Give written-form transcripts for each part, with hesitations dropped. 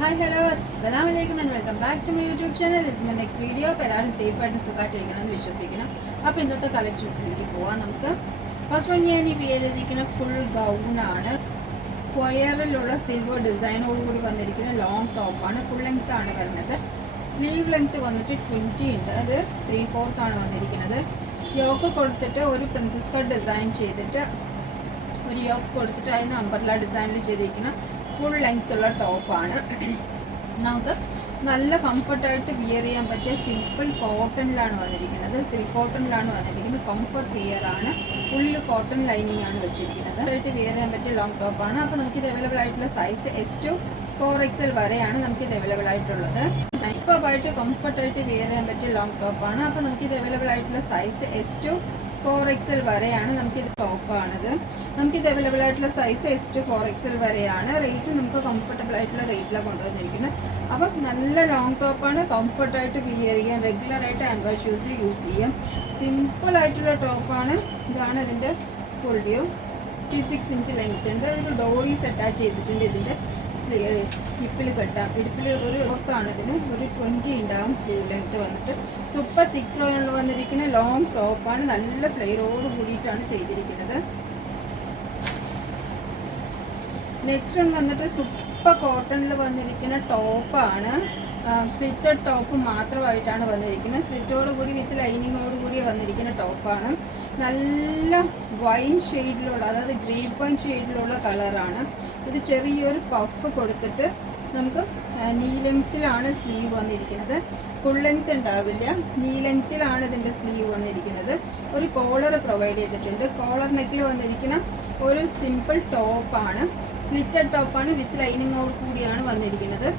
Hi hello അസ്സലാമലൈക്കും and welcome back to my YouTube channel. This my next video. അപ്പോൾ എല്ലാവരും സേഫായിട്ട് സുഖമായിട്ടിരിക്കണമെന്ന് വിശ്വസിക്കണം. അപ്പോൾ ഇന്നത്തെ കളക്ഷൻസിലേക്ക് പോവാം. നമുക്ക് ഫസ്റ്റ് വൺ ഞാൻ ഈ വിയറിയിരിക്കുന്ന ഫുൾ ഗൗണാണ്. സ്ക്വയറിലുള്ള സിൽവർ ഡിസൈനോടുകൂടി വന്നിരിക്കുന്ന ലോങ് ടോപ്പാണ്. ഫുൾ ലെങ്ത് ആണ് വരുന്നത്. സ്ലീവ് ലെങ്ത് വന്നിട്ട് 20 ഉണ്ട്. അത് 3/4 ആണ് വന്നിരിക്കുന്നത്. യോക്ക് കൊടുത്തിട്ട് ഒരു പ്രിൻസസ് കട്ട് ഡിസൈൻ ചെയ്തിട്ട് ഒരു യോക്ക് കൊടുത്തിട്ട് അതിന് അംബ്രല്ല ഡിസൈനിൽ ചെയ്തിരിക്കുന്ന ഫുൾ ലെങ്ത് ഉള്ള ടോപ്പാണ്. നമുക്ക് നല്ല കംഫർട്ടായിട്ട് വിയർ ചെയ്യാൻ പറ്റിയ സിമ്പിൾ കോട്ടണിലാണ് വന്നിരിക്കുന്നത്. സിൽക്ക് കോട്ടണിലാണ് വന്നിരിക്കുന്നത്. കംഫർട്ട് വിയർ ആണ്. ഫുള്ള് കോട്ടൺ ലൈനിങ് ആണ് വെച്ചിരിക്കുന്നത്. ആയിട്ട് വിയർ ചെയ്യാൻ പറ്റിയ ലോങ് ടോപ്പാണ്. അപ്പോൾ നമുക്കിത് അവൈലബിൾ ആയിട്ടുള്ള സൈസ് S2 4XL വരെയാണ് നമുക്കിത് അവൈലബിൾ ആയിട്ടുള്ളത്. ഇപ്പോൾ ആയിട്ട് കംഫർട്ടായിട്ട് വിയർ ചെയ്യാൻ പറ്റിയ ലോങ് ടോപ്പാണ്. അപ്പോൾ നമുക്കിത് അവൈലബിൾ ആയിട്ടുള്ള സൈസ് S2 4XL വരെയാണ്. നമുക്കിത് ടോപ്പാണിത്. നമുക്കിത് അവൈലബിൾ ആയിട്ടുള്ള സൈസ് S2 4XL വരെയാണ്. റേറ്റ് നമുക്ക് കംഫർട്ടബിൾ ആയിട്ടുള്ള റേറ്റിലാണ് കൊണ്ടുവന്നിരിക്കുന്നത്. അപ്പം നല്ല ലോങ് ടോപ്പാണ്. കംഫർട്ടായിട്ട് വിയർ ചെയ്യാൻ, റെഗുലറായിട്ട് ആംബർ ഷൂസ് യൂസ് ചെയ്യാം. സിമ്പിൾ ആയിട്ടുള്ള ടോപ്പാണ്. ഇതാണ് ഇതിൻ്റെ ഫുൾ വ്യൂ. 56 ഇഞ്ച് ലെങ്ത് ഉണ്ട്. അതിൽ ഡോറീസ് അറ്റാച്ച് ചെയ്തിട്ടുണ്ട്. ഇതിൻ്റെ ഹിപ്പിൽ കെട്ടാം. ഇടുപ്പിൽ ഒരു ഒർത്താണ്. ഇതിന് ഒരു 20 ഉണ്ടാകും സ്ലീവ് ലെങ്ത് വന്നിട്ട്. സൂപ്പർ തിക്ക് വന്നിരിക്കുന്ന ലോങ് ടോപ്പാണ്. നല്ല ഫ്ലെയറോട് കൂടിയിട്ടാണ് ചെയ്തിരിക്കുന്നത്. നെക്സ്റ്റ് വൺ വന്നിട്ട് സൂപ്പർ കോട്ടണിൽ വന്നിരിക്കുന്ന ടോപ്പാണ്. സ്ലിറ്റഡ് ടോപ്പ് മാത്രമായിട്ടാണ് വന്നിരിക്കുന്നത്. സ്ലിറ്റോട് കൂടി വിത്ത് ലൈനിങ്ങോട് കൂടി വന്നിരിക്കുന്ന ടോപ്പാണ്. നല്ല വൈൻ ഷെയ്ഡിലുള്ള, അതായത് ഗ്രേപ്പ് വൈൻ ഷെയ്ഡിലുള്ള കളറാണ്. ഇത് ചെറിയൊരു പഫ് കൊടുത്തിട്ട് നമുക്ക് നീ ലെങ്ത്തിലാണ് സ്ലീവ് വന്നിരിക്കുന്നത്. ഫുൾ ലെങ്ത് ഉണ്ടാവില്ല. നീ ലെങ്ത്തിലാണ് ഇതിൻ്റെ സ്ലീവ് വന്നിരിക്കുന്നത്. ഒരു കോളർ പ്രൊവൈഡ് ചെയ്തിട്ടുണ്ട്. കോളർ നെക്കിൽ വന്നിരിക്കുന്ന ഒരു സിമ്പിൾ ടോപ്പാണ്. സ്ലിറ്റഡ് ടോപ്പാണ്. വിത്ത് ലൈനിങ്ങോട് കൂടിയാണ് വന്നിരിക്കുന്നത്.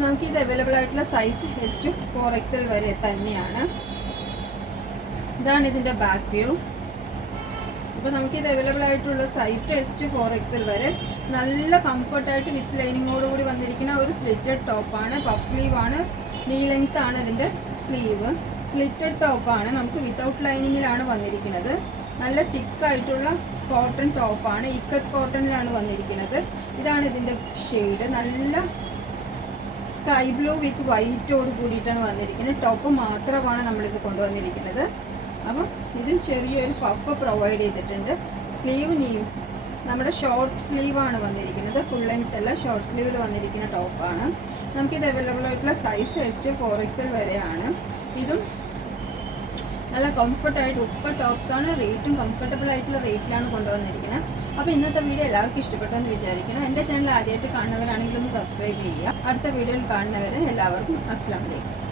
നമുക്കിത് അവൈലബിൾ ആയിട്ടുള്ള സൈസ് S2 4XL വരെ തന്നെയാണ്. ഇതാണ് ഇതിൻ്റെ ബാക്ക് വ്യൂ. അപ്പോൾ നമുക്കിത് അവൈലബിൾ ആയിട്ടുള്ള സൈസ് S2 4XL വരെ. നല്ല കംഫർട്ടായിട്ട് വിത്ത് ലൈനിങ്ങോട് കൂടി വന്നിരിക്കുന്ന ഒരു സ്ലിറ്റഡ് ടോപ്പാണ്. പഫ് സ്ലീവാണ്. നീ ലെങ്ത് ആണ് ഇതിൻ്റെ സ്ലീവ്. സ്ലിറ്റഡ് ടോപ്പാണ്. നമുക്ക് വിത്തൗട്ട് ലൈനിങ്ങിലാണ് വന്നിരിക്കുന്നത്. നല്ല തിക്കായിട്ടുള്ള കോട്ടൺ ടോപ്പാണ്. ഇക്കത്ത് കോട്ടണിലാണ് വന്നിരിക്കുന്നത്. ഇതാണ് ഇതിൻ്റെ ഷെയ്ഡ്. നല്ല സ്കൈ ബ്ലൂ വിത്ത് വൈറ്റോട് കൂടിയിട്ടാണ് വന്നിരിക്കുന്നത്. ടോപ്പ് മാത്രമാണ് നമ്മളിത് കൊണ്ടുവന്നിരിക്കുന്നത്. അപ്പം ഇതിൽ ചെറിയൊരു പഫ് പ്രൊവൈഡ് ചെയ്തിട്ടുണ്ട്. സ്ലീവ് നമ്മുടെ ഷോർട്ട് സ്ലീവാണ് വന്നിരിക്കുന്നത്. ഫുൾ ലെങ്ത് അല്ല, ഷോർട്ട് സ്ലീവിൽ വന്നിരിക്കുന്ന ടോപ്പാണ്. നമുക്കിത് അവൈലബിൾ ആയിട്ടുള്ള സൈസ് S2 4XL വരെയാണ്. ഇതും നല്ല കംഫർട്ടായിട്ട് സൂപ്പർ ടോപ്സാണ്. റേറ്റും കംഫർട്ടബിൾ ആയിട്ടുള്ള റേറ്റിലാണ് കൊണ്ടുവന്നിരിക്കുന്നത്. അപ്പോൾ ഇന്നത്തെ വീഡിയോ എല്ലാവർക്കും ഇഷ്ടപ്പെട്ടെന്ന് വിചാരിക്കണം. എൻ്റെ ചാനൽ ആദ്യമായിട്ട് കാണുന്നവരാണെങ്കിൽ ഒന്ന് സബ്സ്ക്രൈബ് ചെയ്യുക. അടുത്ത വീഡിയോയിൽ കാണുന്നവരെ എല്ലാവർക്കും അസ്സലാമു അലൈക്കും.